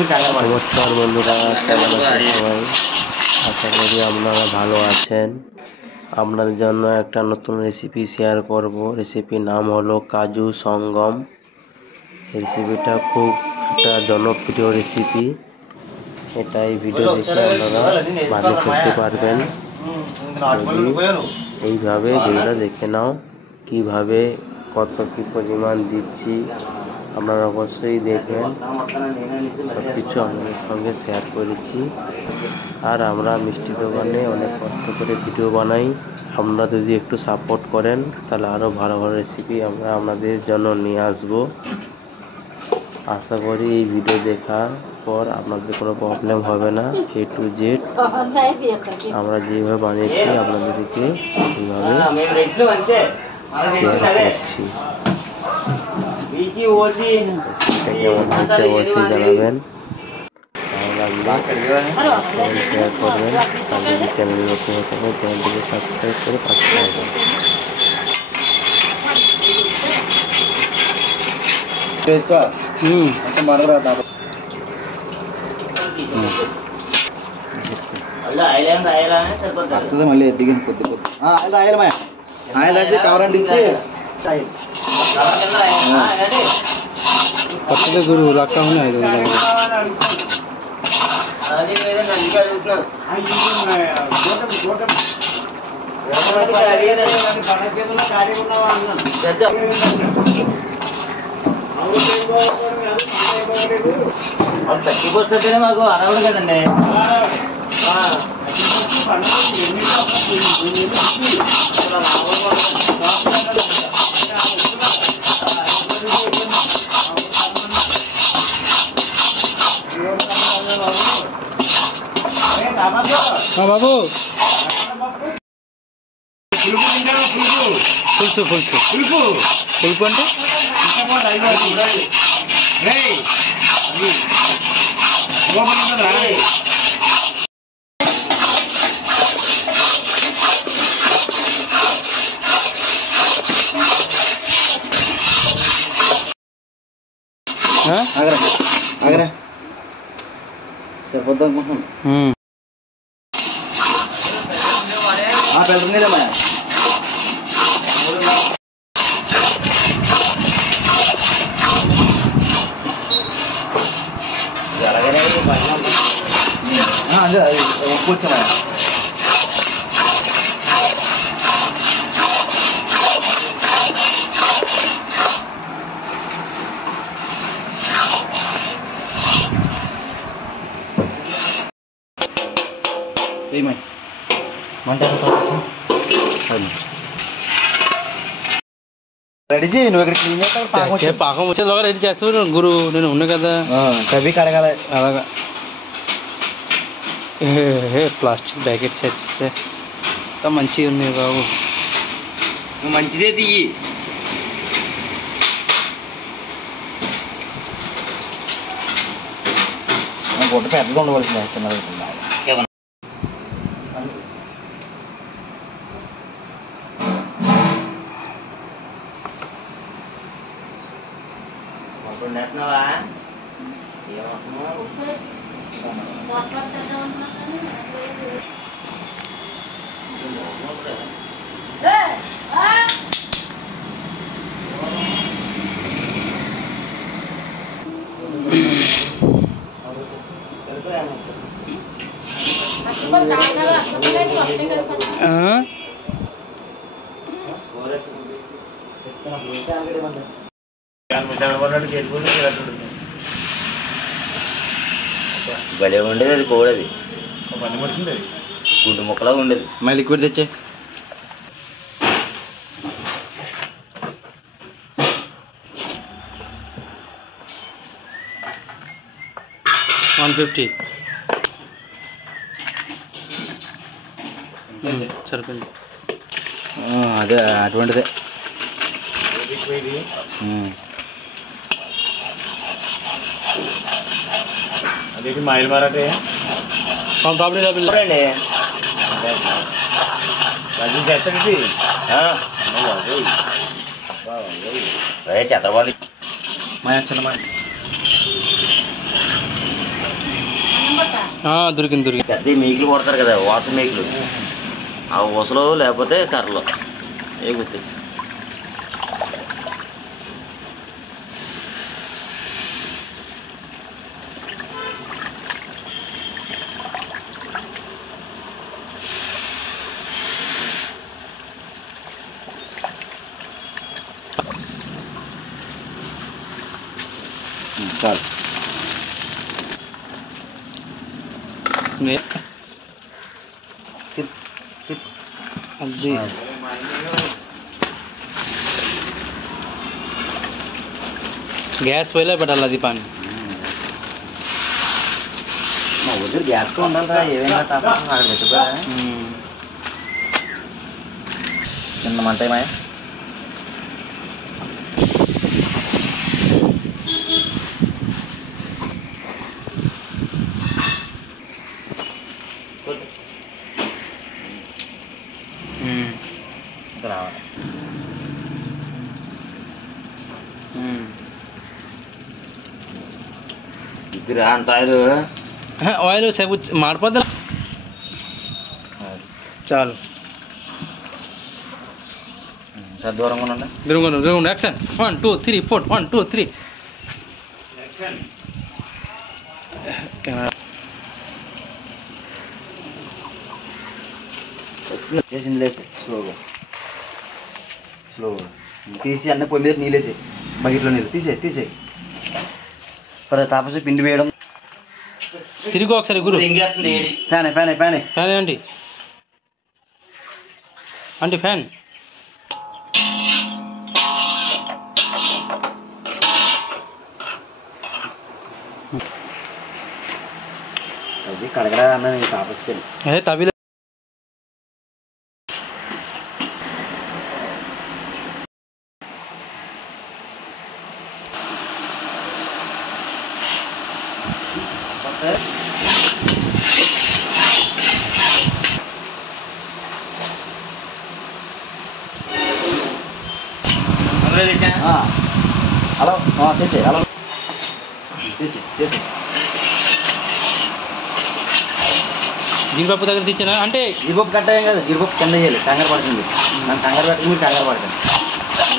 नमस्कार बंधुरा केमन आছেন সবাই আশা করি আপনারা ভালো আছেন। আপনাদের জন্য একটা নতুন রেসিপি শেয়ার করব। রেসিপির নাম হলো কাজু সঙ্গম। এই রেসিপিটা খুব একটা জনপ্রিয় রেসিপি। এটাই ভিডিও দেখে আপনারা বানিয়ে ফেলতে পারবেন। এইভাবে ভিডিওটা দেখে নাও কিভাবে কত কি পরিমাণ দিচ্ছি আপনারা অবশ্যই দেখেন। সব কিছু আপনাদের সঙ্গে শেয়ার করেছি। আর আমরা মিষ্টি দোকানে অনেক কষ্ট করে ভিডিও বানাই। আপনারা যদি একটু সাপোর্ট করেন তাহলে আরও ভালো ভালো রেসিপি আমরা আপনাদের জন্য নিয়ে আসব। আশা করি এই ভিডিও দেখার পর আপনাদের কোনো প্রবলেম হবে না। A to Z আমরা যেভাবে বানিয়েছি আপনাদেরকে এইভাবে শেয়ার করছি। কেমন হচ্ছে অবশ্যই জানাবেন। শেয়ার করবেন। আর যদি চ্যানেল নতুন হতে হবে চ্যানেলটিকে সাবস্ক্রাইব করে পাশে থাকবেন। మళ్ళీ దిగండి కొద్ది కొద్ది ఆయన మాయ ఆయన రాసి కవరండి ఇచ్చి పక్కనే గురు రక్కా ఉన్నాయి తగ్గిపోతుంటేనే మాకు అరవడు కదండి. బాబు పులుసు పులుసు పులుపు అంటే ఆగరా ఆగరా సరిపోద్దాం అనుకుంటున్నాను. పెడుతుందేమా అదే అది కూర్చోమా ఏమై మంట రెడీ చేయి. నువ్వు ఇక్కడ క్లీన్ చేస్తా పాకం వచ్చేలాగా రెడీ చేస్తావు గురు. నేను ఉన్నా కదా కవి కడగాలి అలాగా. ప్లాస్టిక్ ప్యాకెట్ చచ్చే మంచిగా ఉన్నాయి బాబు. మంచిదే దిగి గుడ్డ పెద్దగా ఉండవలసింది చిన్నది. నెట్నవా భలే ఉండేది. అది కోడది గుడ్డు మొక్కలాగా ఉండేది. మళ్ళీ లిక్విడ్ తెచ్చే $150 సరిపోయింది. అదే అటువంటిదే. అదేంటి మైల్ మారాటే పాపడి చూడండి అది చేస్తానికి చంద్రబాబు మా చిన్న దొరికింది పెద్ద మేకులు కొడతారు కదా, వాటర్ మేకులు, ఆ ఊసలు లేకపోతే కర్రలు ఏ గుర్తొచ్చు. చాలు. అది గ్యాస్ పోయిలే పెట్టాలి అది పని. మా ఊరి గ్యాస్తో ఉండాలిరా, ఏమైనా అక్కడ పెట్టుకోరా. చిన్న మంట ఏమాయ రావాలి. ఇది అంత ఆయిల్ సేపు మాడిపోద్దా. చాలు సార్ దూరంగా ఉండండి. దూరంగా యాక్షన్ 1 2 3 4 1 2 3 చేసింది లేసి స్లోగా తీసి అన్నీ పొయ్యి మీద నీళ్ళేసి బకెట్లో నీళ్ళు తీసే తాపసి పిండి వేయడం. తిరిగి ఒకసారి గురు ఫ్యాన్ అండి అంటే ఫ్యాన్ అది కడగరా అన్నది తాపసి పిండి. అదే తవిల హలో తెచ్చే హలో చేసి జీడిపప్పు దగ్గర తెచ్చానా అంటే జీడిపప్పు కట్ట ఏం కాదు, జీడిపప్పు కింద వేయాలి. కంగారు పడుతుంది, నన్ను కంగారు పెట్టి మీరు కంగారు పడకండి.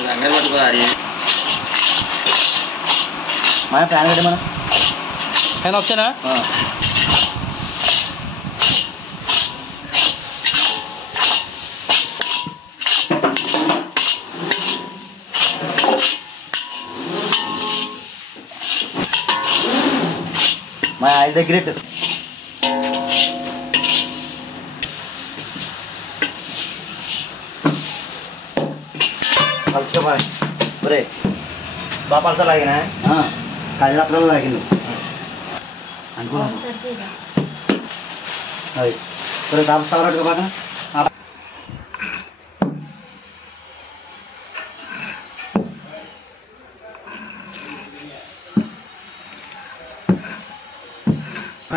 కంగారు పట్టుకోవాలి. మా ఫ్యాన్ కట్టే మనం ఫ్యాన్ ఆప్షనా మా ఆయిల్ దగ్గర ఒరే బాపాలస లాగినా కాజాపట్లో లాగింది అనుకున్నాను. అది ఒరే తాపస్తావరాటుగా బాగా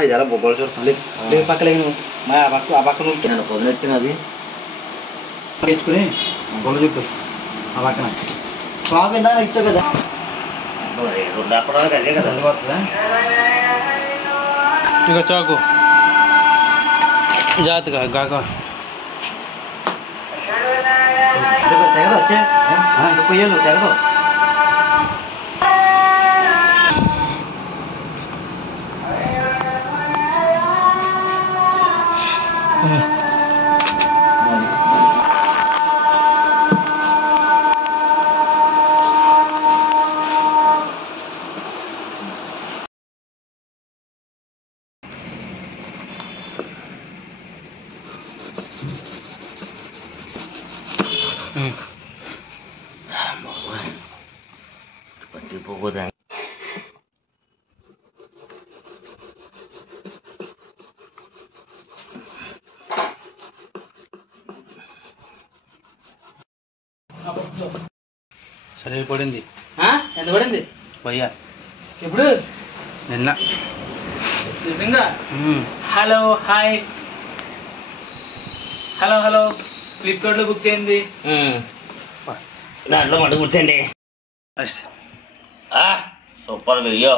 ఇది ఎలా బొబ్బలు చూస్తుంది పక్కలే మా ఆ పక్కన నేను పొద్దునెట్టిన అది తెచ్చుకుని బొల్ల చుట్టూ ఆ పక్కన బాగా ఇందా ఇచ్చావు కదా అదే కదా అల్లిపోతుందా. ఇక చాకు జాతగా గాక తెగదు వచ్చే పొయ్యలు తెగదు. పట్టిపోదా సరే పడింది. ఎంత పడింది భయ్యా? ఇప్పుడు నిన్న నిజంగా. హలో హాయ్ హలో ఫ్లిప్కార్ట్లో బుక్ చేయండి. దాంట్లో మటు కూర్చోండి. Super video.